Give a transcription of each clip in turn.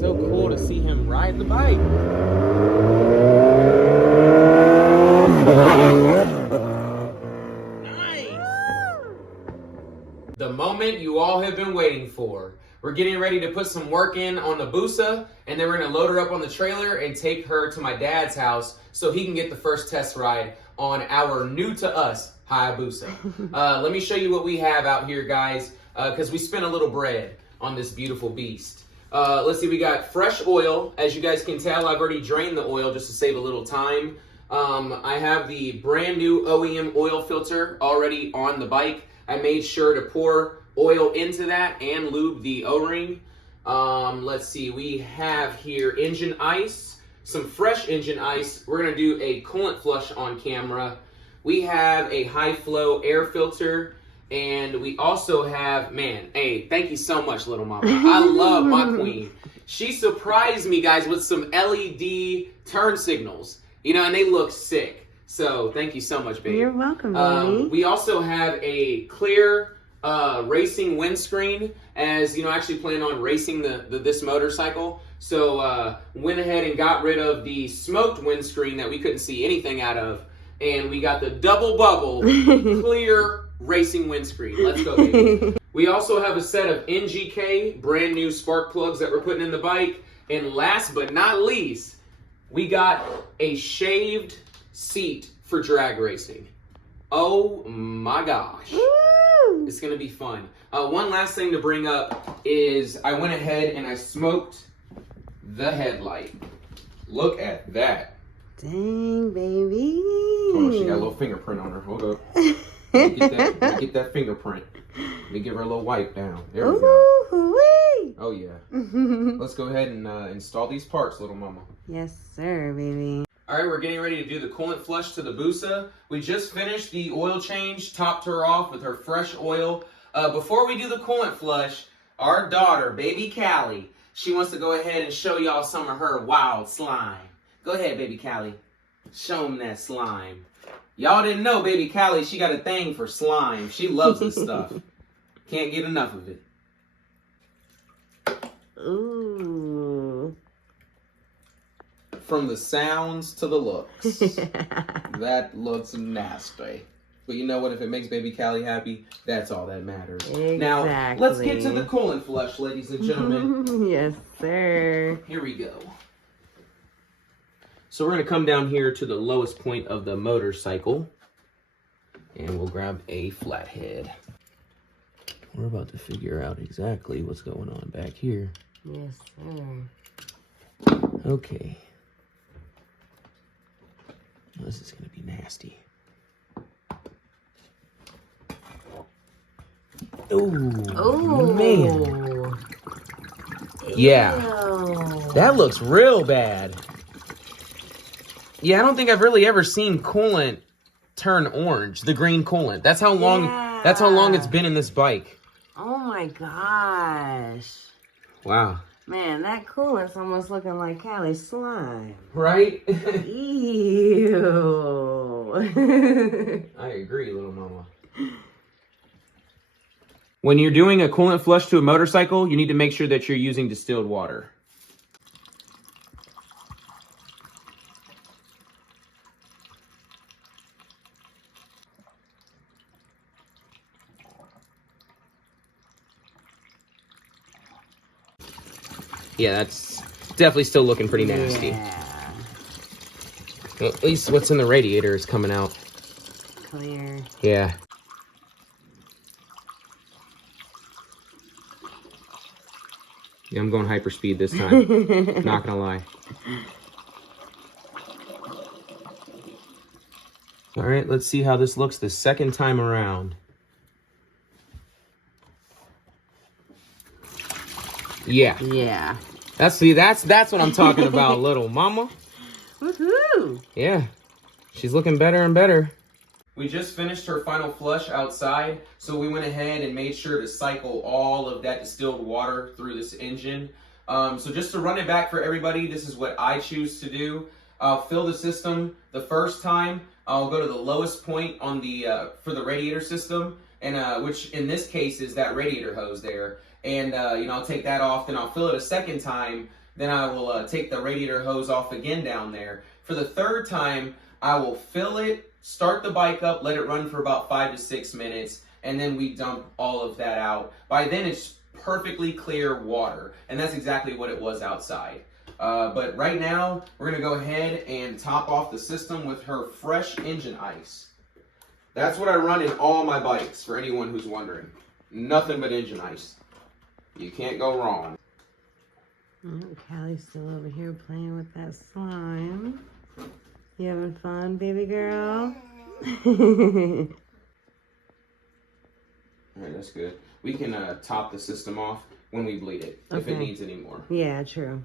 so cool to see him ride the bike. The moment you all have been waiting for. We're getting ready to put some work in on the Hayabusa, and then we're going to load her up on the trailer and take her to my dad's house so he can get the first test ride on our new to us Hayabusa. Let me show you what we have out here, guys, because we spent a little bread on this beautiful beast. Let's see, we got fresh oil. As you guys can tell, I've already drained the oil just to save a little time. I have the brand new OEM oil filter already on the bike. I made sure to pour oil into that and lube the O-ring. Let's see, we have here engine ice, some fresh engine ice. We're gonna do a coolant flush on camera. We have a high flow air filter, and we also have, man, hey, thank you so much, little mama. I love my queen. She surprised me, guys, with some LED turn signals, you know, and they look sick. So thank you so much, babe. You're welcome, baby. We also have a clear racing windscreen, as you know, I actually plan on racing this motorcycle. So went ahead and got rid of the smoked windscreen that we couldn't see anything out of, and we got the double bubble clear racing windscreen. Let's go, baby. We also have a set of NGK brand new spark plugs that we're putting in the bike, and last but not least, we got a shaved seat for drag racing. Oh my gosh. Woo! It's gonna be fun. One last thing to bring up is I went ahead and I smoked the headlight. Look at that. Dang, baby. Oh, she got a little fingerprint on her. Hold up. Let me get that fingerprint. Let me give her a little wipe down. There we go. Ooh-wee. Oh yeah. Let's go ahead and install these parts, little mama. Yes, sir, baby. All right, we're getting ready to do the coolant flush to the Hayabusa. We just finished the oil change, topped her off with her fresh oil. Before we do the coolant flush, our daughter, baby Callie, she wants to go ahead and show y'all some of her wild slime. Go ahead, baby Callie. Show them that slime. Y'all didn't know, baby Callie, she got a thing for slime. She loves this stuff. Can't get enough of it. Ooh. From the sounds to the looks. That looks nasty. But you know what? If it makes baby Callie happy, that's all that matters. Exactly. Now, let's get to the coolant flush, ladies and gentlemen. Yes, sir. Here we go. So we're going to come down here to the lowest point of the motorcycle. And we'll grab a flathead. We're about to figure out exactly what's going on back here. Yes, sir. Okay. This is going to be nasty. Oh, man. Yeah. Ew. That looks real bad. Yeah, I don't think I've really ever seen coolant turn orange, the green coolant. That's how long that's how long it's been in this bike. Oh my gosh. Wow. Man, that coolant's almost looking like Callie's slime. Right? Ew. I agree, little mama. When you're doing a coolant flush to a motorcycle, you need to make sure that you're using distilled water. Yeah, that's definitely still looking pretty nasty. Yeah. Well, at least what's in the radiator is coming out. Clear. Yeah. Yeah, I'm going hyperspeed this time. Not gonna lie. All right, let's see how this looks the second time around. Yeah. Yeah. That's what I'm talking about, little mama. Woohoo! Yeah. She's looking better and better. We just finished her final flush outside, so we went ahead and made sure to cycle all of that distilled water through this engine. So just to run it back for everybody, this is what I choose to do. I'll fill the system the first time. I'll go to the lowest point on the for the radiator system, and which in this case is that radiator hose there. And you know, I'll take that off, then I'll fill it a second time. Then I will take the radiator hose off again down there. For the third time, I will fill it, start the bike up, let it run for about 5 to 6 minutes, and then we dump all of that out. By then, it's perfectly clear water, and that's exactly what it was outside. But right now, we're gonna go ahead and top off the system with her fresh engine ice. That's what I run in all my bikes, for anyone who's wondering. Nothing but engine ice. You can't go wrong. Oh, Callie's still over here playing with that slime. You having fun, baby girl? All right, that's good. We can top the system off when we bleed it, if it needs any more. Yeah, true.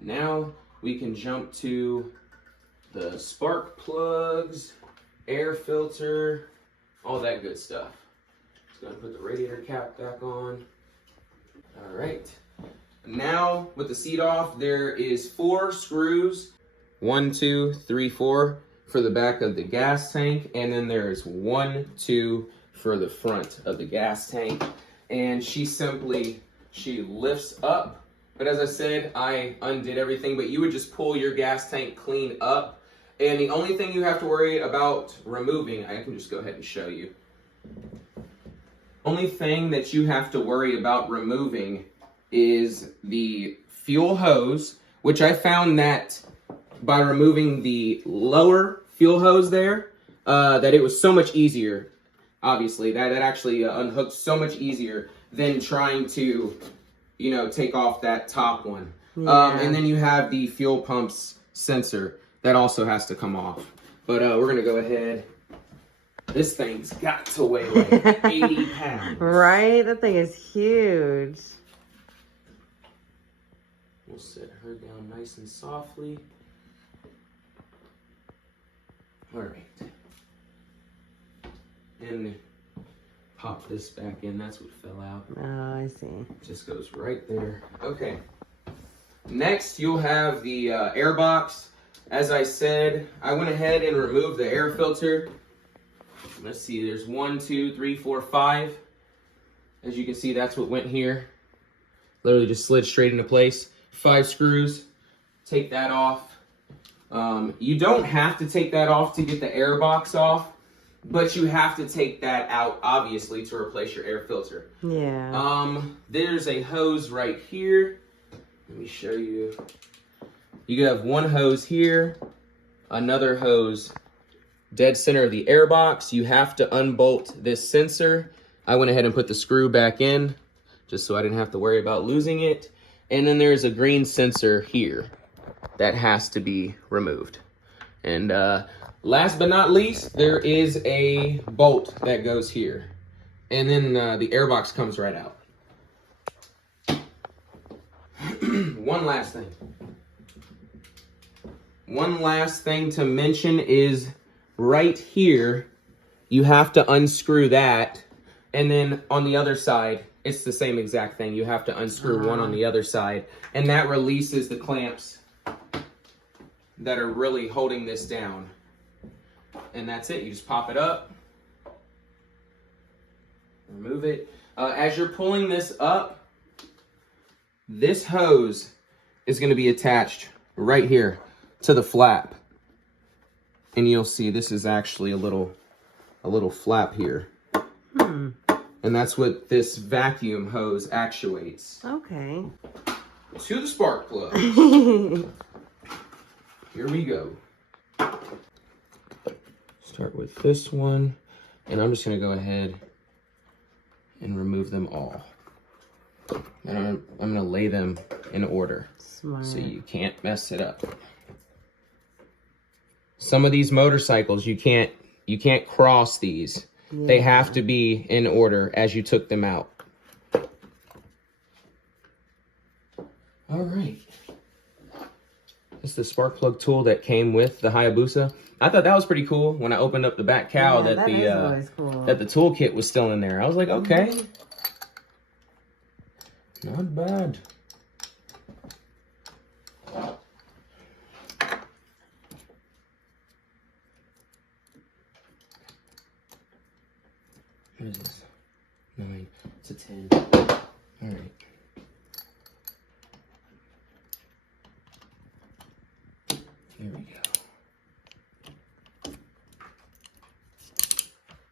Now we can jump to the spark plugs, air filter, all that good stuff. Just gonna put the radiator cap back on. All right. Now with the seat off, there is 4 screws. 1, 2, 3, 4 for the back of the gas tank, and then there's 1, 2 for the front of the gas tank. And she lifts up. But as I said, I undid everything, but you would just pull your gas tank clean up. And the only thing you have to worry about removing, I can just go ahead and show you. Only thing that you have to worry about removing is the fuel hose, which I found that by removing the lower fuel hose there, that it was so much easier. Obviously, that actually unhooked so much easier than trying to, you know, take off that top one. Yeah. And then you have the fuel pumps sensor that also has to come off. But we're gonna go ahead. This thing's got to weigh like 80 pounds. Right? That thing is huge. We'll set her down nice and softly. All right. And pop this back in. That's what fell out. Oh, I see. Just goes right there. Okay. Next, you'll have the air box. As I said, I went ahead and removed the air filter. Let's see, there's 1, 2, 3, 4, 5. As you can see, that's what went here. Literally just slid straight into place. 5 screws. Take that off. You don't have to take that off to get the air box off, but you have to take that out, obviously, to replace your air filter. Yeah. There's a hose right here. Let me show you. You have one hose here, another hose dead center of the air box. You have to unbolt this sensor. I went ahead and put the screw back in just so I didn't have to worry about losing it. And then there's a green sensor here that has to be removed. And last but not least, there is a bolt that goes here. And then the air box comes right out. One last thing to mention is right here, you have to unscrew that. And then on the other side, it's the same exact thing. You have to unscrew one on the other side. And that releases the clamps that are really holding this down. And that's it. You just pop it up. Remove it. As you're pulling this up, this hose is going to be attached right here to the flap. And you'll see this is actually a little flap here. And that's what this vacuum hose actuates. Okay. To the spark plug. Here we go. Start with this one. And I'm just going to go ahead and remove them all. And I'm going to lay them in order. Smart. So you can't mess it up. Some of these motorcycles, you can't cross these. Yeah. They have to be in order as you took them out. All right. This is the spark plug tool that came with the Hayabusa. I thought that was pretty cool when I opened up the back cowl that the toolkit was still in there. I was like, okay. Not bad. What is this? 9 to 10. All right. There we go.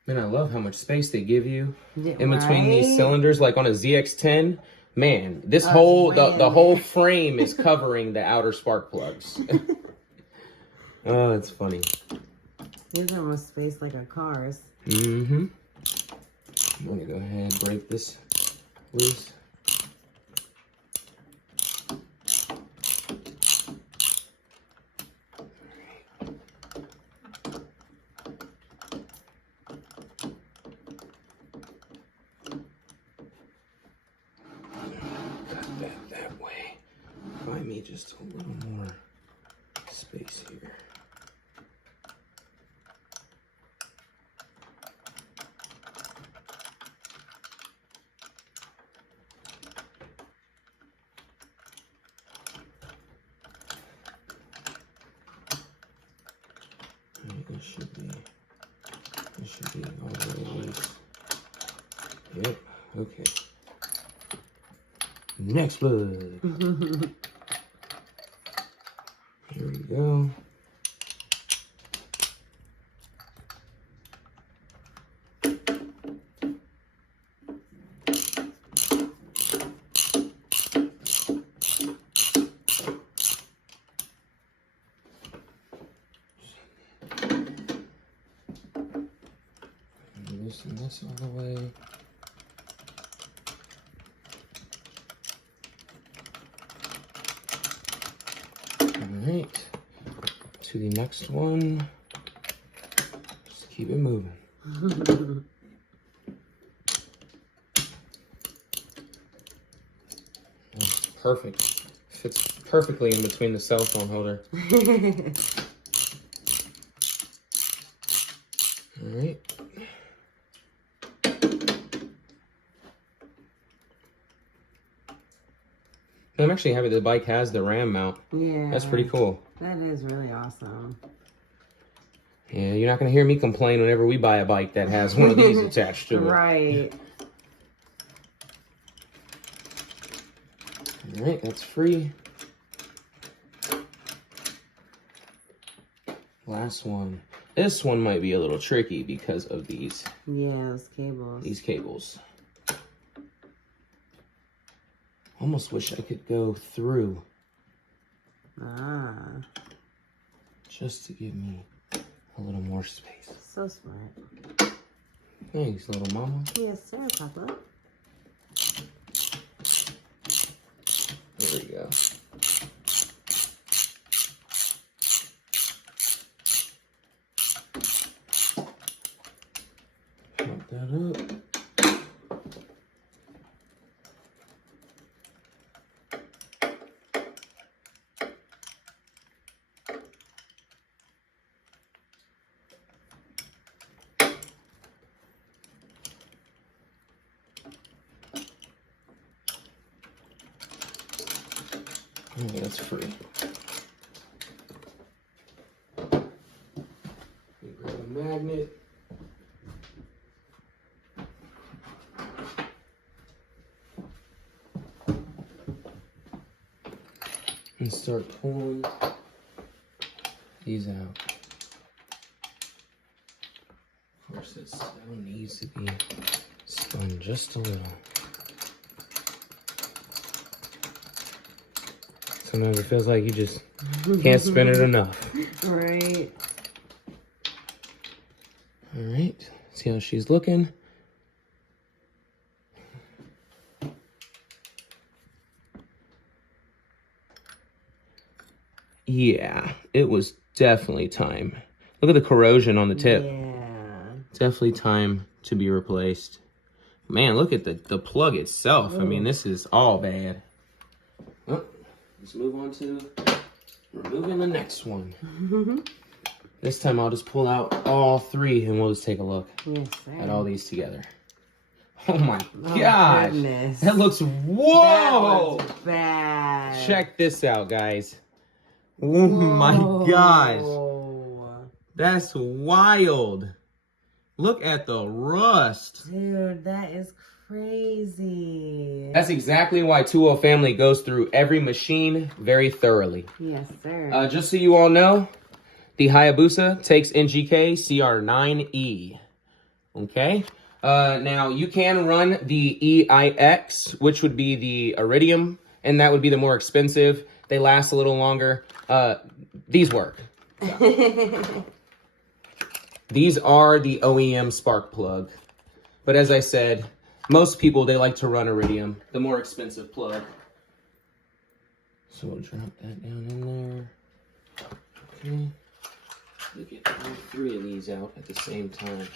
Man, I love how much space they give you in between these cylinders. Like on a ZX-10, man, this whole the whole frame is covering the outer spark plugs. Oh, it's funny. There's almost space like a car's. Mm-hmm. I'm gonna go ahead and break this loose. That way. Find me just a little more space here. It should be all the way loose. Yep, okay. Next plug. Here we go. Loosen this all the way. Alright, to the next one. Just keep it moving. That's perfect. Fits perfectly in between the cell phone holder. Alright. I'm actually happy the bike has the RAM mount. Yeah. That's pretty cool. That is really awesome. Yeah, you're not going to hear me complain whenever we buy a bike that has one of these attached to it. Right. All right, that's free. Last one. This one might be a little tricky because of these. Yeah, those cables. These cables. Almost wish I could go through. Ah. Just to give me a little more space. So smart. Thanks, little mama. Yes, sir, Papa. There we go. Pop that up. Oh, that's free. We grab a magnet. And start pulling these out. Of course, it still needs to be spun just a little. Sometimes it feels like you just can't spin it enough. Right. All right, see how she's looking. Yeah, it was definitely time. Look at the corrosion on the tip. Yeah. Definitely time to be replaced. Man, look at the plug itself. I mean, this is all bad. Well, let's move on to removing the next one. This time I'll just pull out all three and we'll just take a look at all these together. Oh my gosh. Goodness. That looks, whoa! That was bad. Check this out, guys. Oh my gosh. That's wild. Look at the rust. Dude, that is crazy. That's exactly why 2O Family goes through every machine very thoroughly. Yes, sir. Just so you all know, the Hayabusa takes NGK CR9E. Okay? Now, you can run the EIX, which would be the Iridium, and that would be the more expensive. They last a little longer. These work. These are the OEM spark plug. But as I said, most people, they like to run Iridium, the more expensive plug. So we'll drop that down in there. Okay. We'll get all 3 of these out at the same time.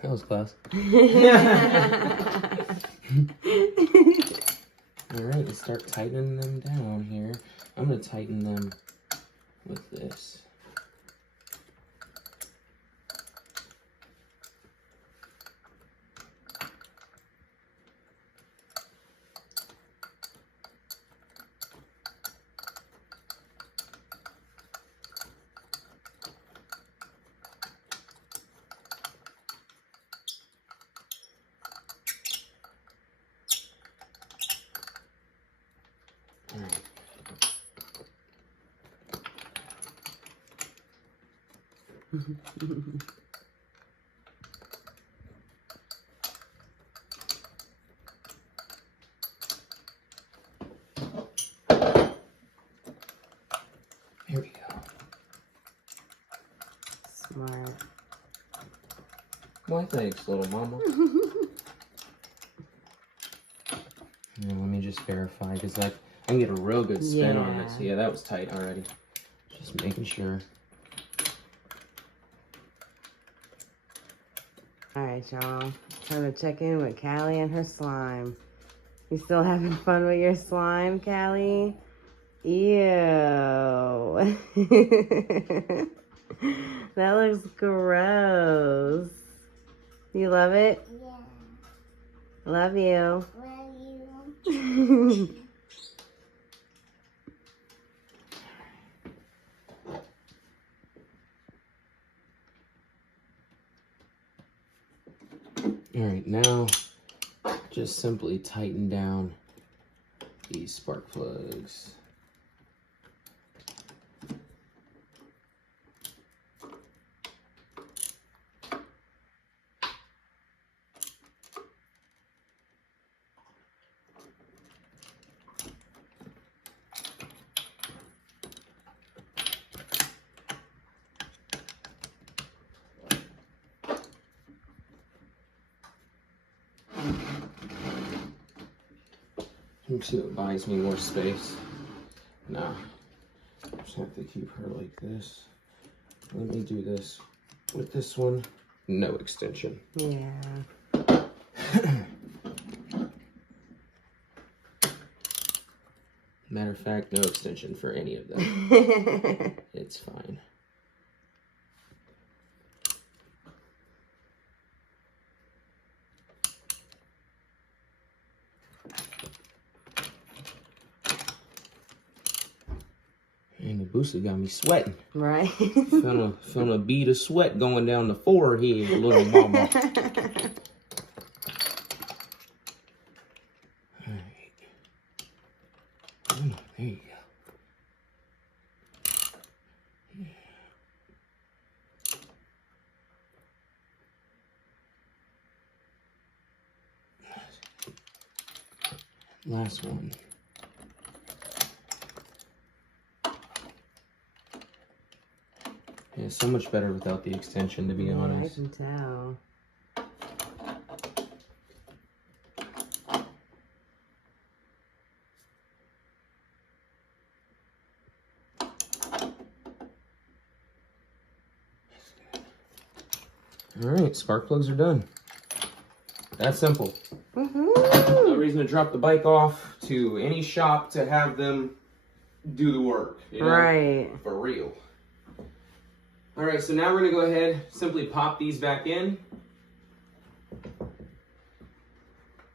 That was close. Alright, let's start tightening them down here. I'm going to tighten them with this. Here we go. Smart. Why thanks, little mama. Let me just verify, because like I can get a real good spin on this. Yeah, that was tight already. Just making sure. Alright, y'all. Time to check in with Callie and her slime. You still having fun with your slime, Callie? Ew. That looks gross. You love it? Yeah. Love you. Love you. Alright, now just simply tighten down these spark plugs. Let me see what buys me more space. Nah, just have to keep her like this. Let me do this with this one. No extension. Yeah. Matter of fact, no extension for any of them. It's fine. And the booster got me sweating. Right? Feeling a bead of sweat going down the forehead, little mama. Alright. There you go. Last one. Yeah, so much better without the extension, to be honest. I can tell. Alright, spark plugs are done. That's simple. Woohoo! No reason to drop the bike off to any shop to have them do the work. You know? Right. For real. Alright, so now we're going to go ahead, simply pop these back in.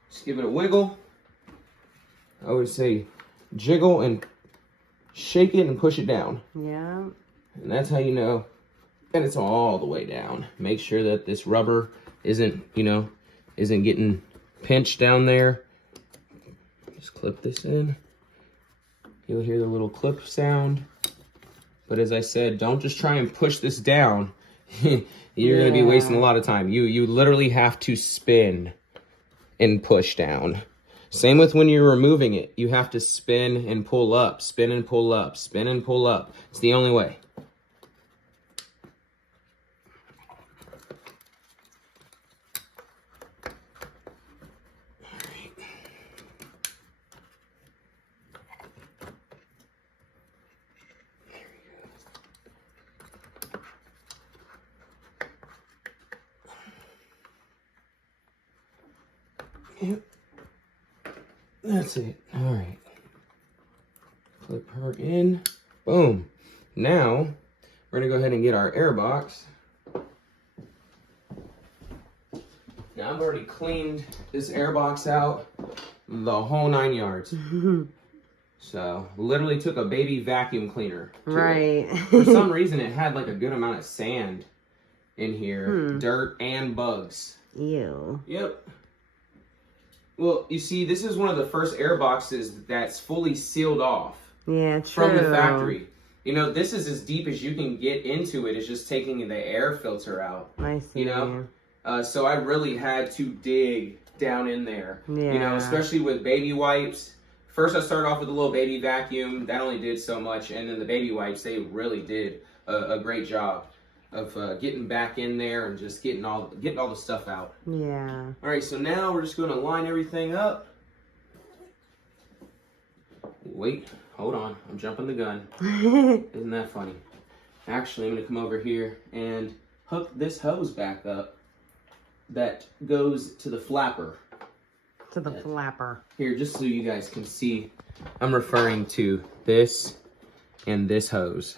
Just give it a wiggle. I always say jiggle and shake it and push it down. Yeah. And that's how you know that it's all the way down. Make sure that this rubber isn't, isn't getting pinched down there. Just clip this in. You'll hear the little clip sound. But as I said, don't just try and push this down. You're gonna be wasting a lot of time. You literally have to spin and push down. Same with when you're removing it. You have to spin and pull up, spin and pull up, spin and pull up. It's the only way. Yep. That's it. All right. Clip her in. Boom. Now, we're going to go ahead and get our air box. Now, I've already cleaned this air box out the whole 9 yards. So, literally took a baby vacuum cleaner. Right. For some reason, it had like a good amount of sand in here. Dirt and bugs. Ew. Yep. Well, you see, this is one of the first air boxes that's fully sealed off. Yeah, true. From the factory. This is as deep as you can get into it. It's just taking the air filter out. I see. So I really had to dig down in there. Yeah. Especially with baby wipes. First, I started off with a little baby vacuum. That only did so much. And then the baby wipes, they really did a great job of getting back in there and just getting all the stuff out. Yeah. All right, so now we're just going to line everything up. Wait, hold on. I'm jumping the gun. Isn't that funny? Actually, I'm going to come over here and hook this hose back up that goes to the flapper. To the flapper. Here, just so you guys can see, I'm referring to this and this hose.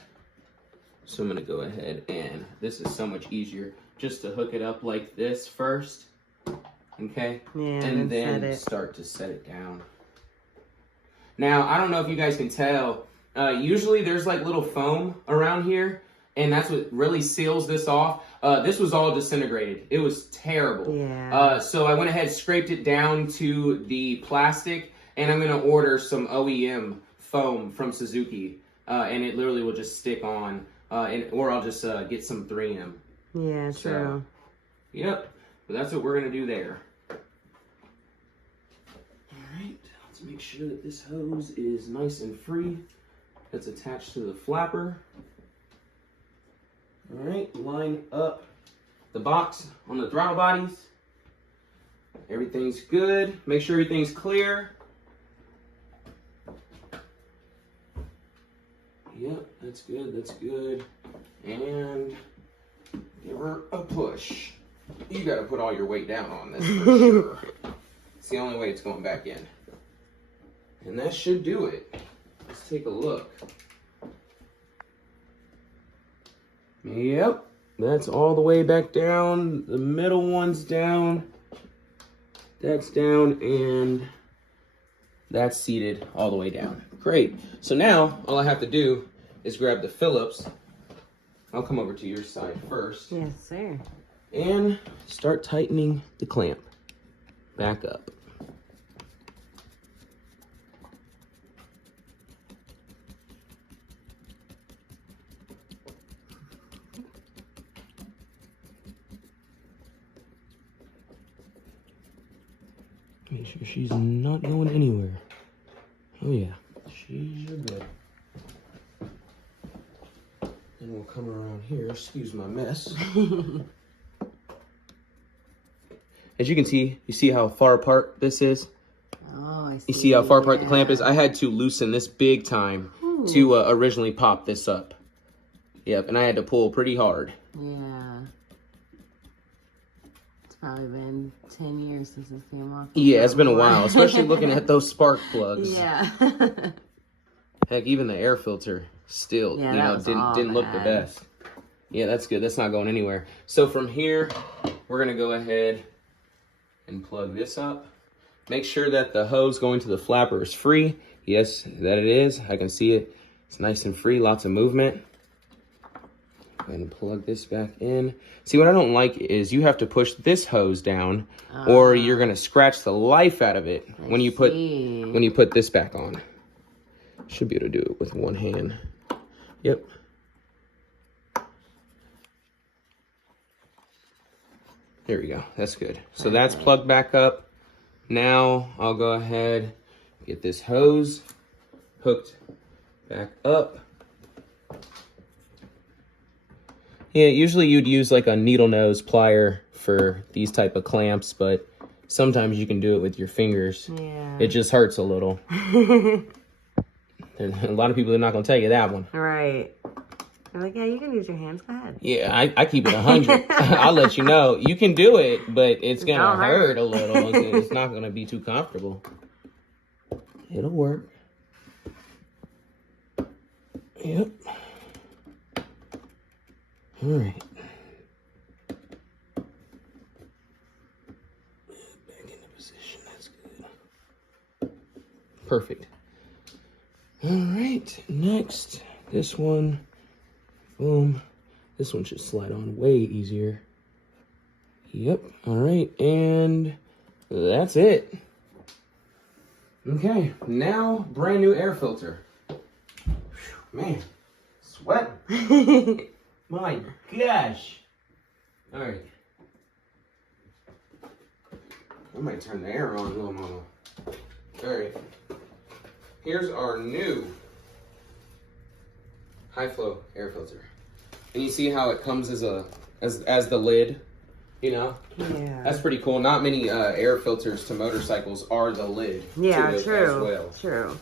So I'm going to go ahead and this is so much easier just to hook it up like this first. Okay? Yeah, and then start to set it down. Now, I don't know if you guys can tell. Usually there's like little foam around here, and that's what really seals this off. This was all disintegrated. It was terrible. Yeah. So I went ahead, scraped it down to the plastic, and I'm going to order some OEM foam from Suzuki, and it literally will just stick on. Or I'll just get some 3M. Yeah, true. So, yep. But that's what we're going to do there. Alright. Let's make sure that this hose is nice and free. That's attached to the flapper. Alright. Line up the box on the throttle bodies. Everything's good. Make sure everything's clear. Yep, that's good, that's good. And give her a push. You gotta put all your weight down on this for sure. It's the only way it's going back in. And that should do it. Let's take a look. Yep, that's all the way back down. The middle one's down. That's down, and that's seated all the way down. Great. So now, all I have to do is grab the Phillips. I'll come over to your side first. Yes, sir. And start tightening the clamp back up. Make sure she's not going anywhere. Oh yeah, she's good. And we'll come around here, excuse my mess. As you can see, you see how far apart this is? Oh, I see. You see how far apart the clamp is? I had to loosen this big time to originally pop this up. Yep, and I had to pull pretty hard. Yeah. It's probably been 10 years since this came off. Yeah, it's been a while, especially looking at those spark plugs. Yeah. Heck, even the air filter still, didn't look the best. Yeah, that's good. That's not going anywhere. So from here, we're gonna go ahead and plug this up. Make sure that the hose going to the flapper is free. Yes, that it is. I can see it. It's nice and free, lots of movement. Go ahead and plug this back in. See, what I don't like is you have to push this hose down or you're gonna scratch the life out of it when you put this back on. Should be able to do it with one hand. Yep. There we go, that's good. So that's plugged back up. Now I'll go ahead, get this hose hooked back up. Yeah, usually you'd use like a needle nose plier for these type of clamps, but sometimes you can do it with your fingers. Yeah. It just hurts a little. A lot of people are not going to tell you that one. Right. They're like, yeah, you can use your hands. Go ahead. Yeah, I keep it 100. I'll let you know. You can do it, but it's going to hurt a little. It's not going to be too comfortable. It'll work. Yep. All right. Back into position. That's good. Perfect. All right. Next, this one. Boom. This one should slide on way easier. Yep. All right. And that's it. Okay. Now, brand new air filter. Whew, man, sweating. My gosh. All right. I might turn the air on, little mama. All right. Here's our new high flow air filter. And you see how it comes as the lid, you know? Yeah. That's pretty cool. Not many air filters to motorcycles are the lid. Yeah, to it true. as well. True.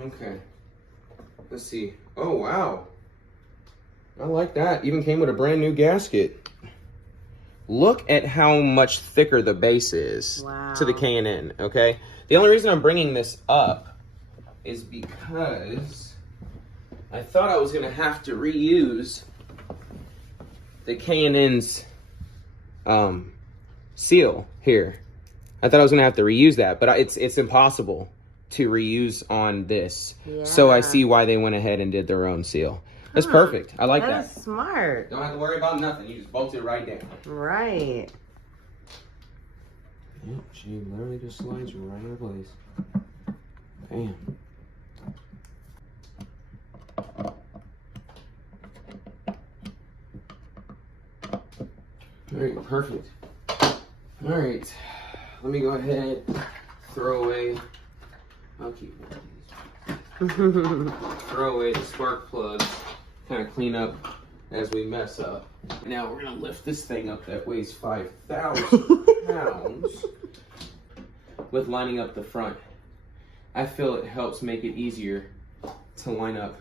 Okay. Let's see. Oh, wow. I like that. Even came with a brand new gasket. Look at how much thicker the base is to the K&N, okay? The only reason I'm bringing this up is because I thought I was going to have to reuse the K&N's seal here. I thought I was going to have to reuse that, but it's impossible to reuse on this. Yeah. So I see why they went ahead and did their own seal. That's perfect. I like that. That's smart. Don't have to worry about nothing. You just bolt it right down. Right. Yep, she literally just slides right into place. Bam. All right, perfect. All right, let me go ahead, throw away. I'll keep one of these. Throw away the spark plugs, kind of clean up as we mess up. Now we're gonna lift this thing up that weighs 5,000 pounds with lining up the front. I feel it helps make it easier to line up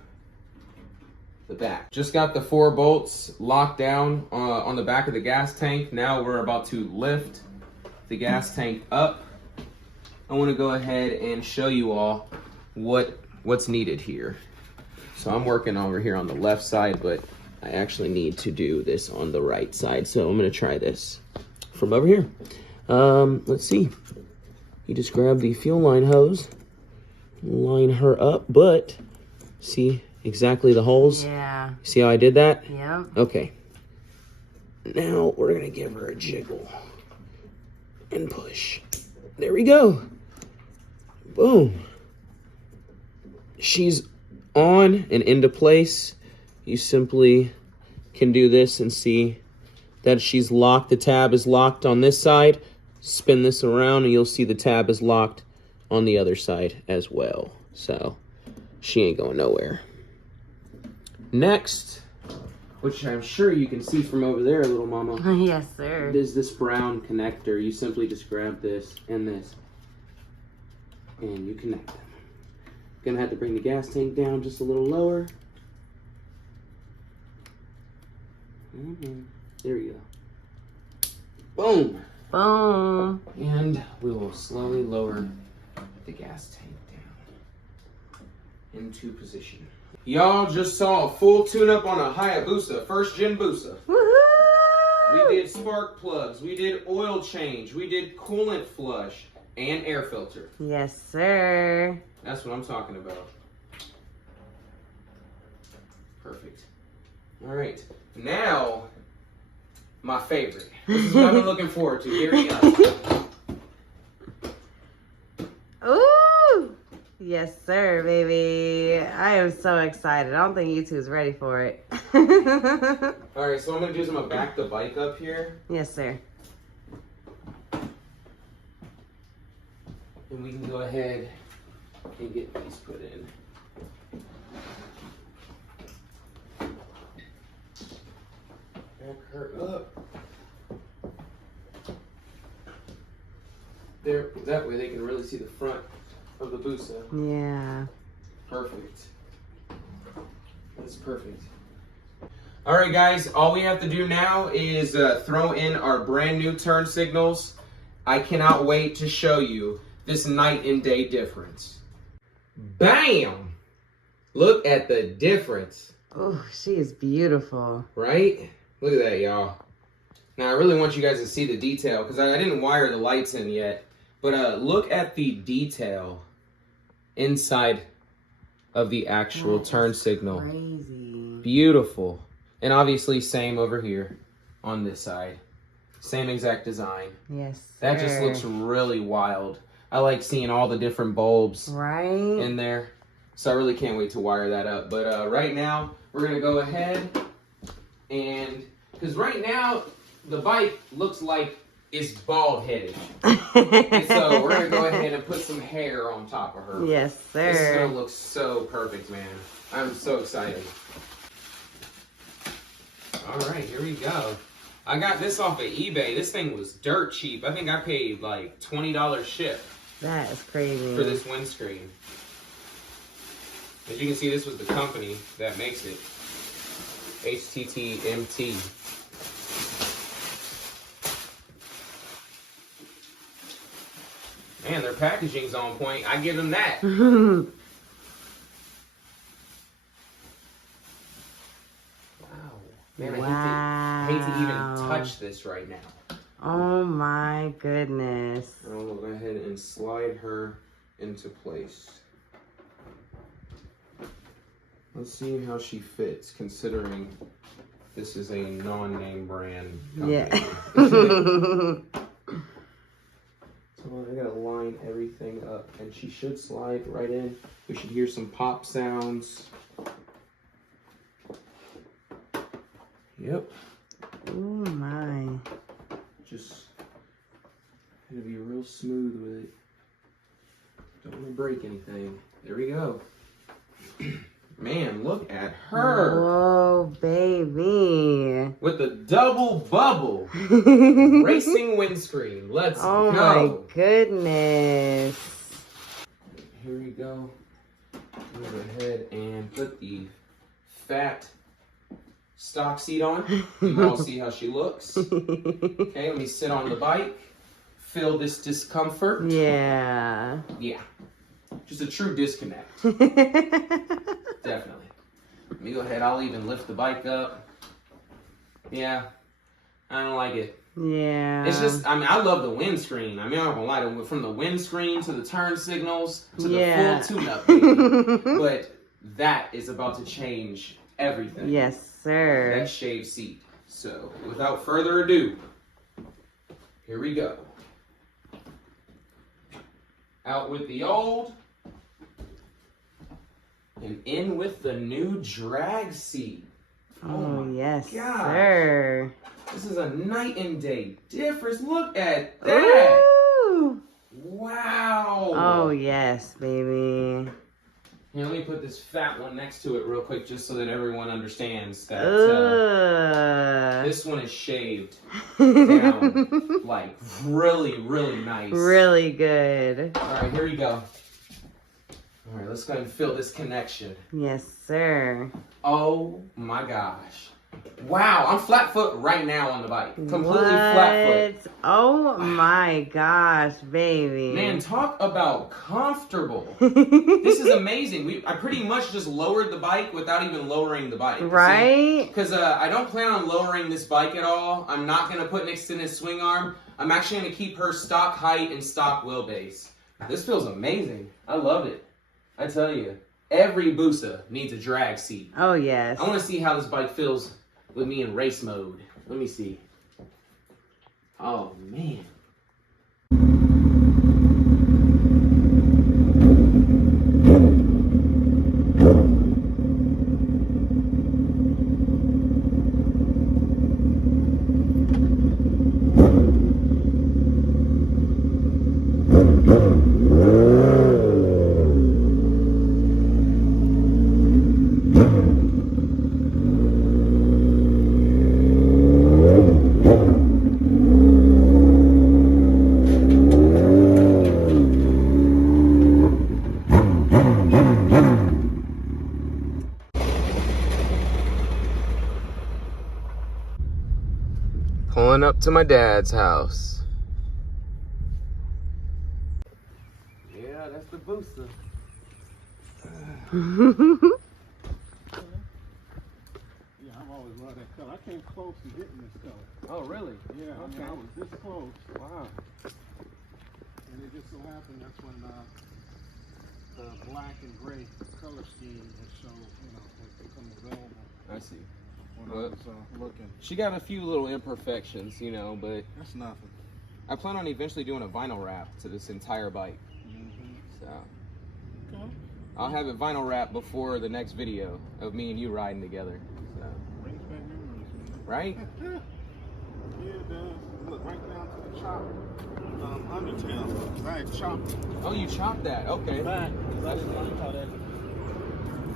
the back. Just got the 4 bolts locked down on the back of the gas tank. Now we're about to lift the gas tank up. I want to go ahead and show you all what's needed here. So I'm working over here on the left side, but I actually need to do this on the right side. So I'm going to try this from over here. Let's see. You just grab the fuel line hose, line her up, but see exactly the holes? Yeah. See how I did that? Yeah. Okay. Now we're going to give her a jiggle and push. There we go. Boom. She's on and into place. You simply can do this and see that she's locked. The tab is locked on this side. Spin this around and you'll see the tab is locked on the other side as well. So she ain't going nowhere. Next, which I'm sure you can see from over there, little mama. Yes, sir. Is this brown connector. You simply just grab this and this, and you connect them. Gonna have to bring the gas tank down just a little lower. There we go. Boom. Boom. And we will slowly lower the gas tank down into position. Y'all just saw a full tune-up on a Hayabusa, first gen Busa. Woohoo! We did spark plugs, we did oil change, we did coolant flush, and air filter. Yes, sir. That's what I'm talking about. Perfect. All right. Now, my favorite. This is what I've been looking forward to. Here we go. Ooh! Yes, sir, baby. I am so excited. I don't think you two's ready for it. All right, so what I'm going to do is I'm going to back the bike up here. Yes, sir. And we can go ahead and get these put in. Back her up. There, that way they can really see the front of the Busa. Yeah. Perfect. That's perfect. All right, guys, all we have to do now is throw in our brand new turn signals. I cannot wait to show you this night and day difference. Bam! Look at the difference. Oh, she is beautiful. Right? Look at that, y'all. Now, I really want you guys to see the detail because I didn't wire the lights in yet. But look at the detail inside of the actual turn signal. Crazy. Beautiful. And obviously, same over here on this side. Same exact design. Yes, sir. That just looks really wild. I like seeing all the different bulbs right in there. So I really can't wait to wire that up. But right now, we're going to go ahead and... Because right now, the bike looks like it's bald-headed. And so we're going to go ahead and put some hair on top of her. Yes, sir. This is going to look so perfect, man. I'm so excited. All right, here we go. I got this off of eBay. This thing was dirt cheap. I think I paid like $20 ship. That is crazy. For this windscreen. As you can see, this was the company that makes it. HTTMT. Man, their packaging's on point. I give them that. Wow. Man, I hate to even touch this right now. Oh my goodness. I'll go ahead and slide her into place. Let's see how she fits, considering this is a non-name brand company. Yeah. So I gotta line everything up, and she should slide right in. We should hear some pop sounds. Yep. Oh my. Just gotta be real smooth with it. Don't want to break anything. There we go. Man, look at her. Whoa, baby. With the double bubble racing windscreen. Let's go. Oh my goodness. Here we go. I'm gonna go ahead and put the fat stock seat on. You all see how she looks. Okay, let me sit on the bike. Feel this discomfort. Yeah. Yeah. Just a true disconnect. Definitely. Let me go ahead. I'll even lift the bike up. Yeah. I don't like it. Yeah. It's just, I mean, I love the windscreen. I mean, I'm not gonna lie, from the windscreen to the turn signals to the full tune-up, baby. But that is about to change everything. Yes, sir. That shaved seat. So, without further ado, here we go. Out with the old, and in with the new drag seat. Oh, yes, gosh. sir. This is a night and day difference. Look at that. Ooh. Wow. Oh, yes, baby. Here, let me put this fat one next to it real quick just so that everyone understands that this one is shaved down like really, really nice. Really good. All right, here we go. All right, let's go ahead and feel this connection. Yes, sir. Oh my gosh. Wow, I'm flat foot right now on the bike. Completely flat foot. Oh my gosh, baby. Man, talk about comfortable. This is amazing. I pretty much just lowered the bike without even lowering the bike. Right? Because I don't plan on lowering this bike at all. I'm not going to put an extended swing arm. I'm actually going to keep her stock height and stock wheelbase. This feels amazing. I love it. I tell you, every Busa needs a drag seat. Oh, yes. I want to see how this bike feels with me in race mode. Let me see. Oh, man. Pulling up to my dad's house. Yeah, that's the Busa. Yeah, I've always loved that color. I came close to getting this color. Oh, really? Yeah, I mean, Okay. I was this close. Wow. And it just so happened that's when the black and gray color scheme had showed, had become available I see. when Well, I was looking. She got a few little imperfections, but That's nothing. I plan on eventually doing a vinyl wrap to this entire bike. So Okay. I'll have it vinyl wrap before the next video of me and you riding together. So, Brings back memories, man. right? Yeah, it does. Look, right down to the chop undertail. I chopped it Oh, you chopped that. Okay. back because I didn't like how that.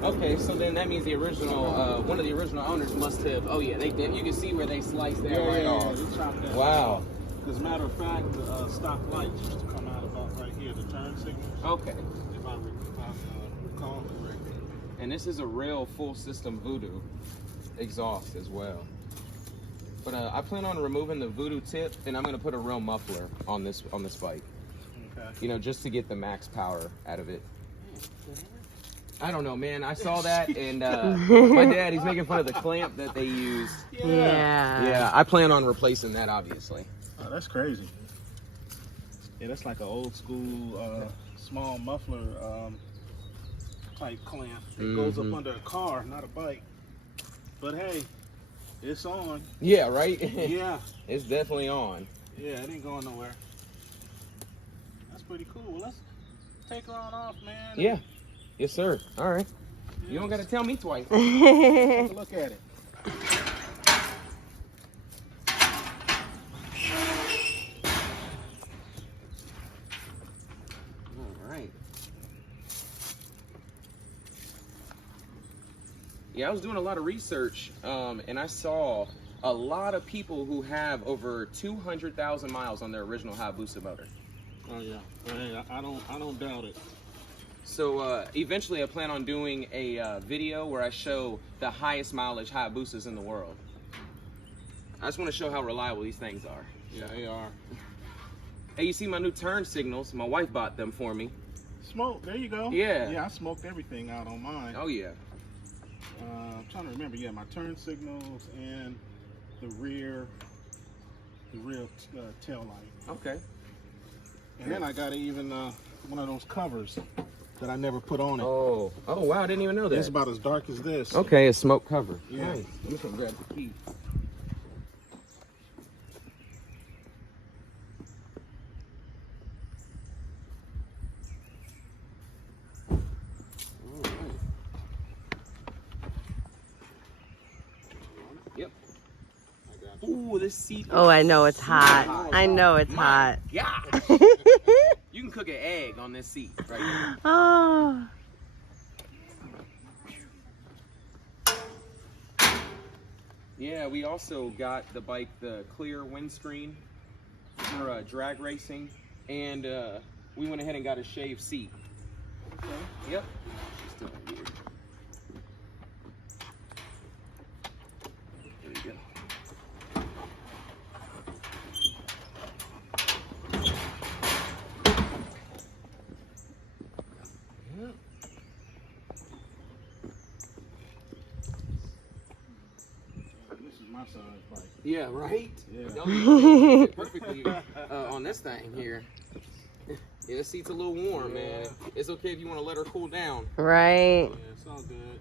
Okay, so then that means the original, one of the original owners must have. Oh yeah, they did. You can see where they sliced that right off. They chopped that. Wow. As a matter of fact, the stock lights used to come out about right here, the turn signals, Okay. if I recall correctly. And this is a real full system Voodoo exhaust as well. But I plan on removing the Voodoo tip, and I'm gonna put a real muffler on this bike. Okay. Just to get the max power out of it. I don't know, man. I saw that, and my dad, he's making fun of the clamp that they use. Yeah. Yeah, I plan on replacing that, obviously. Oh, that's crazy. Yeah, that's like an old school small muffler type clamp. It goes up under a car, not a bike. But hey, it's on. Yeah, right? Yeah. It's definitely on. Yeah, it ain't going nowhere. That's pretty cool. Well, let's take her on off, man. Yeah. Yes, sir. All right. You don't got to tell me twice. Take a look at it. All right. Yeah, I was doing a lot of research, and I saw a lot of people who have over 200,000 miles on their original Hayabusa motor. Oh yeah. Hey, I don't doubt it. So eventually I plan on doing a video where I show the highest mileage Hayabusas in the world. I just want to show how reliable these things are. Yeah, they are. Hey, you see my new turn signals? My wife bought them for me. Smoke, there you go. Yeah. Yeah, I smoked everything out on mine. Oh yeah. I'm trying to remember. Yeah, my turn signals and the rear tail light. Okay. And then I got even one of those covers that I never put on it. Oh wow, I didn't even know that. It's about as dark as this. Okay, a smoke cover. Yeah. Nice. Let me go grab the key. Yep. Ooh, this seat. Oh, I know it's hot. I know it's hot. Yeah. You can cook an egg on this seat right here. Oh. Yeah, we also got the bike the clear windscreen for drag racing, and we went ahead and got a shaved seat. Okay. Yep. She's still in here. There you go. Yep. This is my my son's bike. Yeah, right? Yeah. Don't fit perfectly on this thing here. Yeah, the seat's a little warm, man. It's okay if you want to let her cool down. Right. Yeah, it's all good.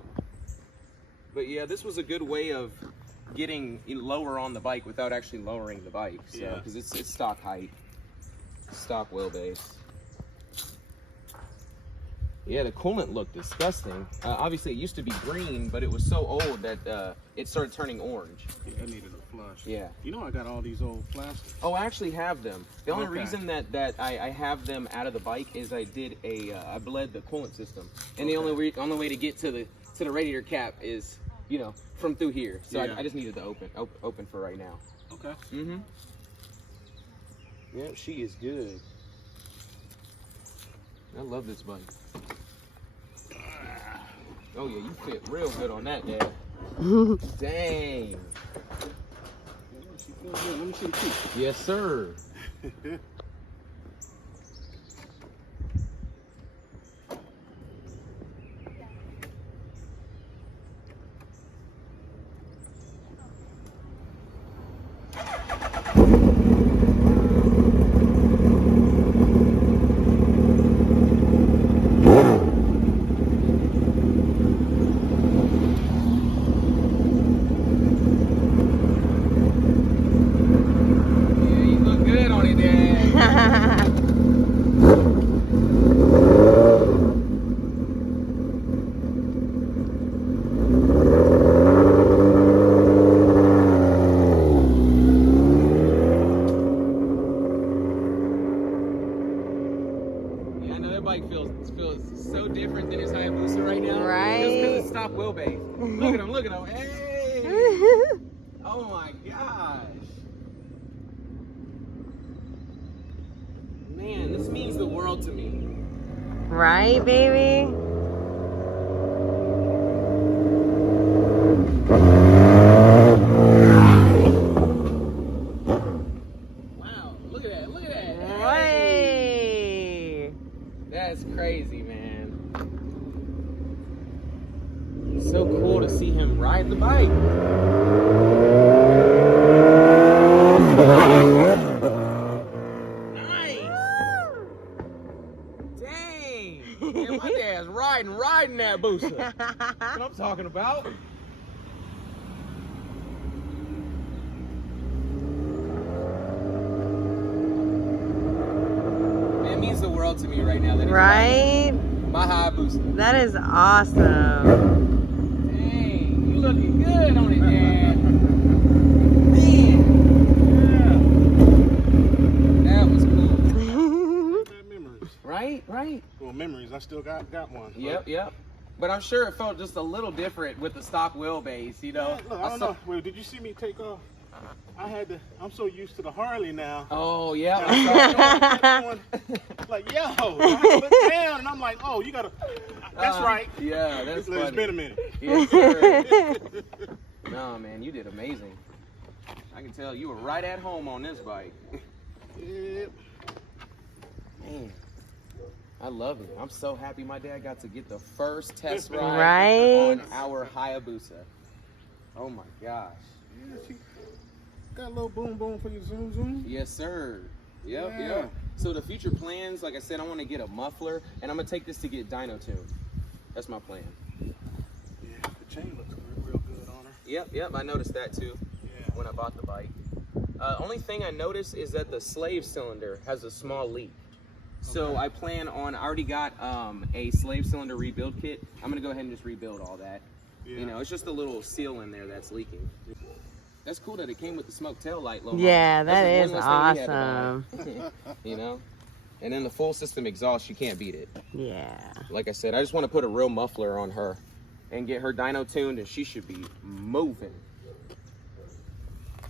But yeah, this was a good way of getting lower on the bike without actually lowering the bike. So, Yeah. because it's stock height, stock wheelbase. Yeah, the coolant looked disgusting. Obviously, it used to be green, but it was so old that it started turning orange. Yeah, I needed a flush. Yeah. You know I got all these old plastics. Oh, I actually have them. The only Okay. reason that I have them out of the bike is I did I bled the coolant system, and the only way to get to the radiator cap is from through here. So Yeah. I just needed to open for right now. Okay. Mm-hmm. Yeah, she is good. I love this bike. Oh yeah, you fit real good on that, Dad. Dang. Yeah, she feels good. Let me see the feet. Yes, sir. Yeah, you look good on it, Dad. Yeah, I know that bike feels so different than his Hayabusa right now. Right? Just because it's stock wheelbase. Look at him. Hey! Oh my gosh. Man, this means the world to me. Right, baby? Wow, look at that, Hey! Right. That's crazy, man. It's so cool to see him ride the bike. Nice! Dang! Man, my dad's riding that booster. That's what I'm talking about. Man, it means the world to me right now that he's Right? riding my Hayabusa. That is awesome. Dang, you looking good on it, Dad. Man, that was cool. Bad memories. Right? Well, memories. I still got one. Yep. But I'm sure it felt just a little different with the stock wheelbase, Yeah, look, I don't know. Wait, did you see me take off? I'm so used to the Harley now. Oh, yeah. Like, yo, I look down and I'm like, oh, you gotta. That's right. Yeah, that's It's funny. been a minute. Yes, sir. No, man, you did amazing. I can tell you were right at home on this bike. Yep. Man, I love it. I'm so happy my dad got to get the first test ride Right? on our Hayabusa. Oh my gosh. Yeah, she got a little boom boom for your zoom zoom. Yes, sir. Yep. Yeah. So the future plans, like I said, I want to get a muffler, and I'm gonna take this to get dyno tuned. That's my plan. Yeah, the chain looks real good on her. Yep. I noticed that too Yeah. when I bought the bike. Only thing I noticed is that the slave cylinder has a small leak. So I plan on, I already got a slave cylinder rebuild kit. I'm gonna go ahead and just rebuild all that. Yeah. You know, it's just a little seal in there that's leaking. That's cool that it came with the smoke tail light. Yeah, that That's is just one less thing we awesome. had to buy. You know? And then the full system exhaust, you can't beat it. Yeah. Like I said, I just want to put a real muffler on her and get her dyno tuned, and she should be moving.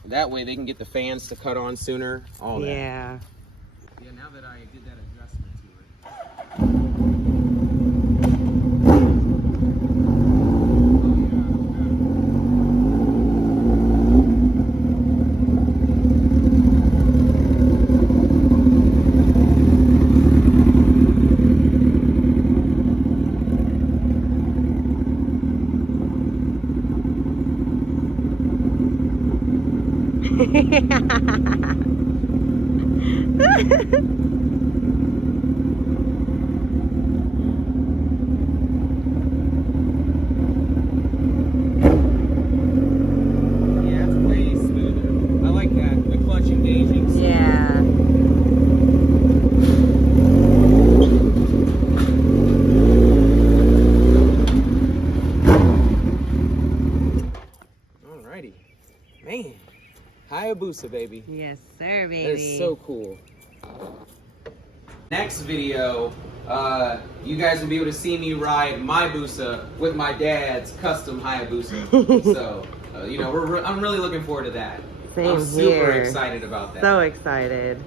That way they can get the fans to cut on sooner, all that. Yeah. Yeah, now that I did that adjustment to it. Yeah, it's way smoother. I like that. The clutch engaging. Yeah. Alrighty. Man. Hayabusa, baby. Yes, sir, baby. That is so cool. Next video, you guys will be able to see me ride my Busa with my dad's custom Hayabusa. So, you know, I'm really looking forward to that. Same I'm super here. excited about that. So excited.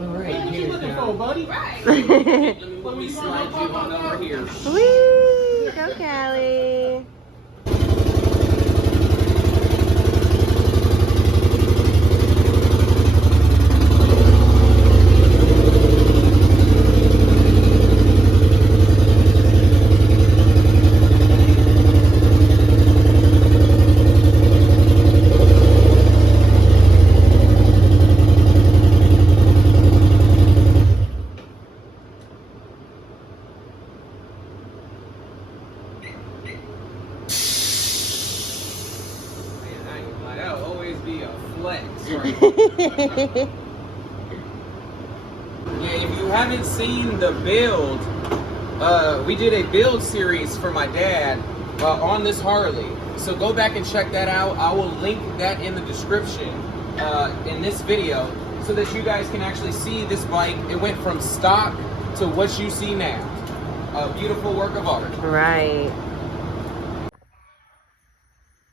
All right, What you here's looking now. for, buddy? Let me slide you on over here. Whee! Go, Callie. That'll always be a flex. Yeah, if you haven't seen the build, we did a build series for my dad on this Harley. So go back and check that out. I will link that in the description in this video so that you guys can actually see this bike. It went from stock to what you see now. A beautiful work of art. Right.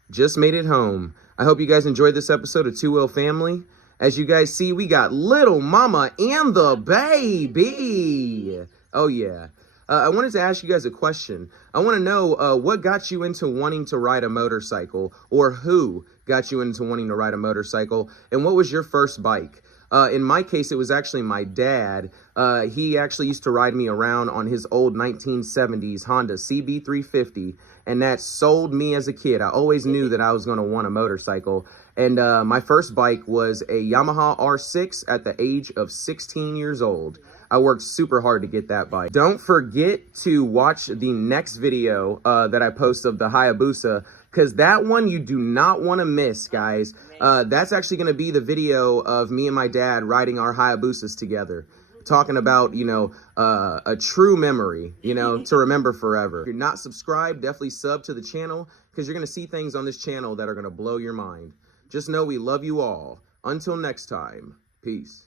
Just made it home. I hope you guys enjoyed this episode of Two Wheel Family. As you guys see, we got little mama and the baby. Oh yeah. I wanted to ask you guys a question. I want to know what got you into wanting to ride a motorcycle, or who got you into wanting to ride a motorcycle, and what was your first bike? In my case, it was actually my dad. He actually used to ride me around on his old 1970s Honda CB350, and that sold me as a kid. I always knew that I was going to want a motorcycle. And my first bike was a Yamaha R6 at the age of 16 years old. I worked super hard to get that bike. Don't forget to watch the next video that I post of the Hayabusa, because that one you do not want to miss, guys. That's actually going to be the video of me and my dad riding our Hayabusas together, talking about, you know, a true memory, you know, to remember forever. If you're not subscribed, definitely sub to the channel, because you're going to see things on this channel that are going to blow your mind. Just know we love you all. Until next time, peace.